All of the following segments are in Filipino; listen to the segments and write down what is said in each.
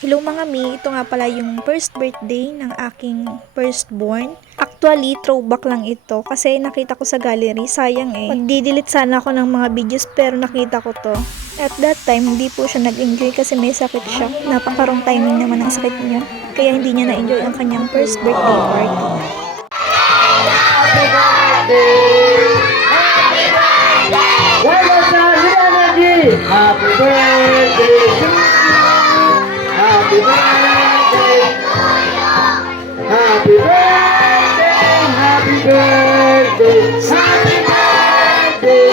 Hello mga mi, ito nga pala yung first birthday ng aking firstborn. Actually, throwback lang ito kasi nakita ko sa gallery, sayang eh. Magdidelete sana ako ng mga videos pero nakita ko to. At that time, hindi po siya nag-enjoy kasi may sakit siya. Napakarong timing naman ang sakit niya. Kaya hindi niya na-enjoy ang kanyang first birthday party. Happy birthday! Happy birthday! Happy birthday! Happy birthday! Happy birthday! Happy birthday!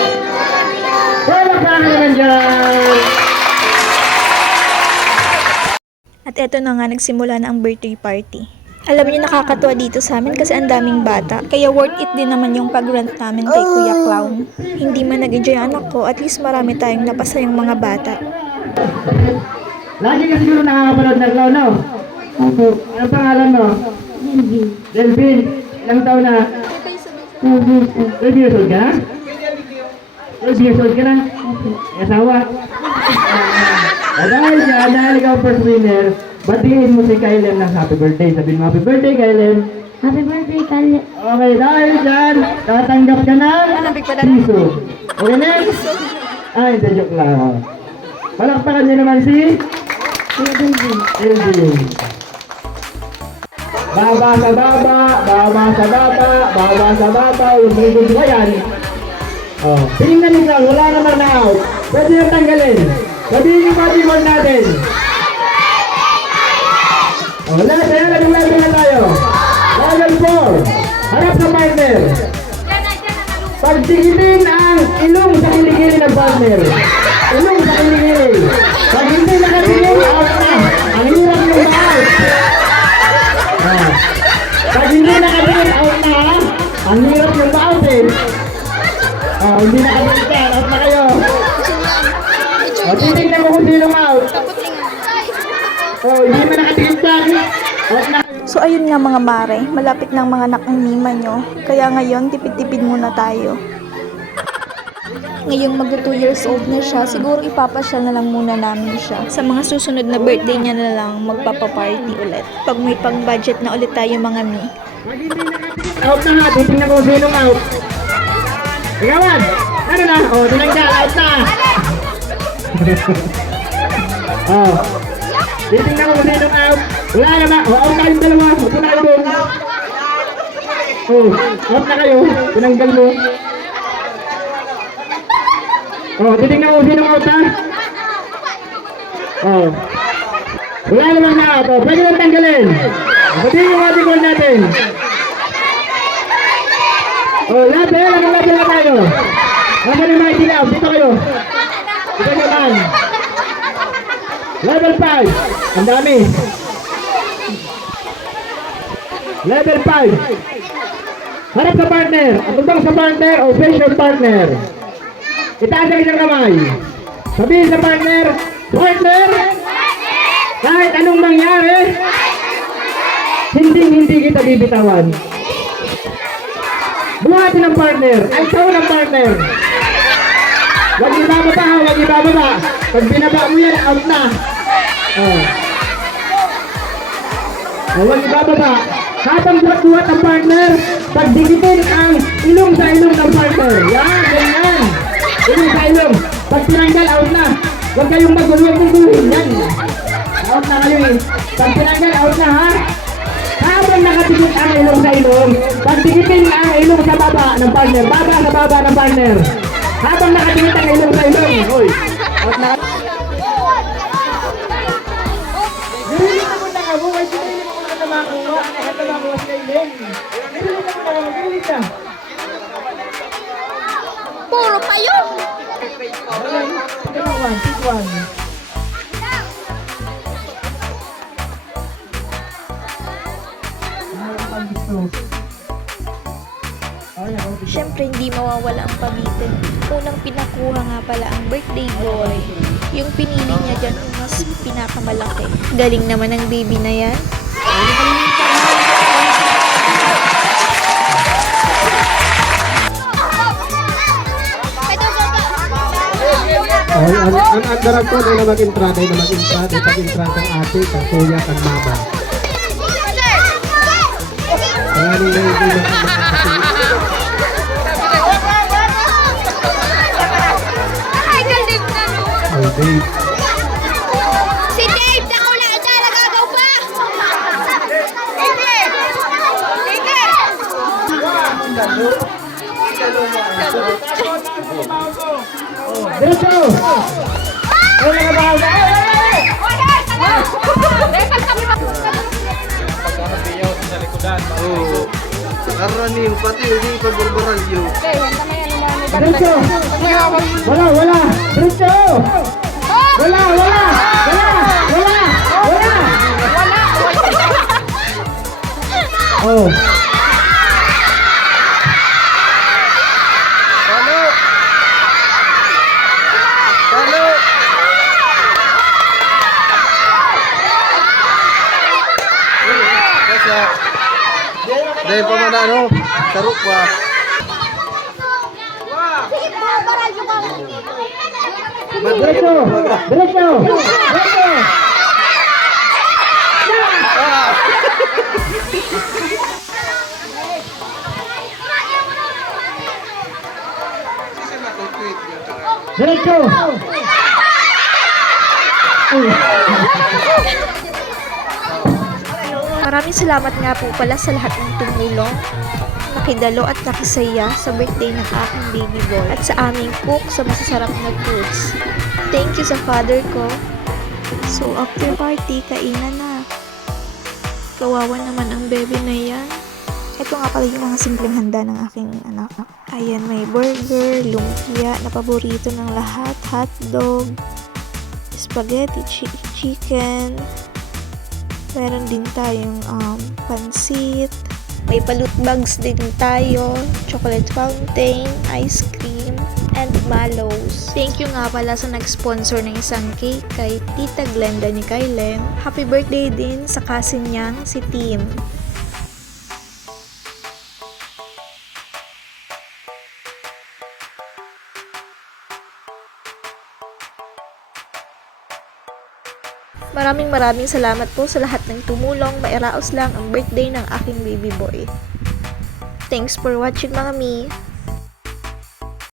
Wala pa naman dyan! At eto na nga, nagsimula na ang birthday party. Alam niyo, nakakatuwa dito sa amin kasi ang daming bata. Kaya worth it din naman yung pag-rent namin kay Kuya Clown. Hindi man nag-enjoy ang anak ko, at least marami tayong napasayang mga bata. Lagi ka siguro nakakapanood ng Clown, no? Opo. Anong pangalan mo? Delvin. Delvin. Ilang taon na? 12 years old ka na? 12 years old ka na? May asawa? Dahil ikaw first winner, batiin mo si Kylem ng happy birthday. Sabihin mo happy birthday, Kylem. Happy birthday, Kyle. Okay, dahil dyan, tatanggap ka ng piso. Okay, next? Ay, hindi, joke lang. Palakpakan niyo naman si Elvin. Baba sa baba, baba sa baba, baba sa baba. Yung may gusto ba yan? Oh, tingnan nyo lang, wala naman na out. Pwede nang tanggalin. Sabihin yung body ball natin. Oh, lahat, level na tayo. Level 4. Harap sa partner. Pagtigitin ang ilong sa kiligili ng partner. Ilong sa kiligili. Pag hindi nakatingin, out na. Ang hirap yung out. Pag hindi nakatingin, out na. Ang hirap yung out eh. Hindi nakatingin, out na kayo. Titignan mo kung sinong out. Hindi mo nakatingin dyan. Out na. So ayun nga mga mare, malapit ng mga anak ng Nima nyo. Kaya ngayon, tipid-tipid muna tayo. Ngayong magto 2 years old na siya, siguro ipapasyal na lang muna namin siya. Sa mga susunod na birthday niya na lang, magpapaparty ulit. Pag may pang-budget na ulit tayo mga mi. Pag hindi nakatingin, out na nga. Titignan ko kung sinong out. Ikawan! Ano na? Tinanggal, out na. Titignan ko kung sinong out. Wala naman. Out na yung dalawa. Out na kayo doon. Out na kayo. Tinanggal mo. Titignan ko kung sinong out ha. Wala naman na out. Pwede naman tanggalin. Sabihin yung ating goal natin. Lahat eh. Lahat na tayo. Lahat na mga itin out. Dito kayo. Dito naman. Level 5. Ang dami. Level 5. Harap sa partner. Atubang sa partner o face your partner. Itaas ang isang kamay. Sabihin sa partner, partner, kahit anong mangyari, hindi kita bibitawan. Buhatin ng partner. Ay, ikaw ng partner. Huwag ibababa ha, huwag ibababa. Pag binaba mo yan, out na. Huwag ibababa. Habang buhat ang partner, pagdikitin ang ilong sa ilong ng partner. Yan, ganyan. Ilong sa ilong. Pag tinanggal, out na. Huwag kayong magulong. Yan. Out na kayo eh. Pag tinanggal, out na ha. Habang nakadikit ang ilong sa ilong, pagdikitin ang ilong sa baba ng partner. Baba sa baba ng partner. Habang nakadikit ang ilong sa ilong. Hoy, out na. Nililita mo na ako. Ay, sinilita mo na makuha. Ito na ako sa ilong. Nililita mo na ako. Nililita. Puro kayo! Pick one. Siyempre, hindi mawawala ang pabitin. Unang pinakuha nga pala ang birthday boy. Yung pinili niya dyan, yung mas pinakamalaki. Galing naman ng baby na yan. ang andaran ko na mag-entrada, pag-entrada ng ate, kang kuya, kang mama. Kaya nila hindi na Oh, Dave. Si Dave, nakula na, nagagaw pa! Sige! Sige! Diretso! Ay, mga bahaw! Karaniw, pati hindi pa burburalyo. Diretso! Wala! Diretso! Wala! Oh. Palo! Palo! Kasa. Dahil pa man ano, sarok pa. Diretso! Diretso! Maraming salamat nga po pala sa lahat ng tumulong, nakidalo at nakisaya sa birthday ng aking baby boy at sa aming cook sa masasarap na foods. Thank you sa father ko. So after party, kainan na. Kawawa naman ang baby na yan. Ito nga pala yung mga simpleng handa ng aking anak. Ayan, may burger, lumpia na paborito ng lahat, hotdog, spaghetti, chicken. Meron din tayong pansit. May balut bags din tayo, chocolate fountain, ice cream, and mallows. Thank you nga pala sa nag-sponsor ng isang cake kay Tita Glenda ni Kylen. Happy birthday din sa cousin niyang si Tim. Maraming salamat po sa lahat ng tumulong mairaos lang ang birthday ng aking baby boy. Thanks for watching mga mi.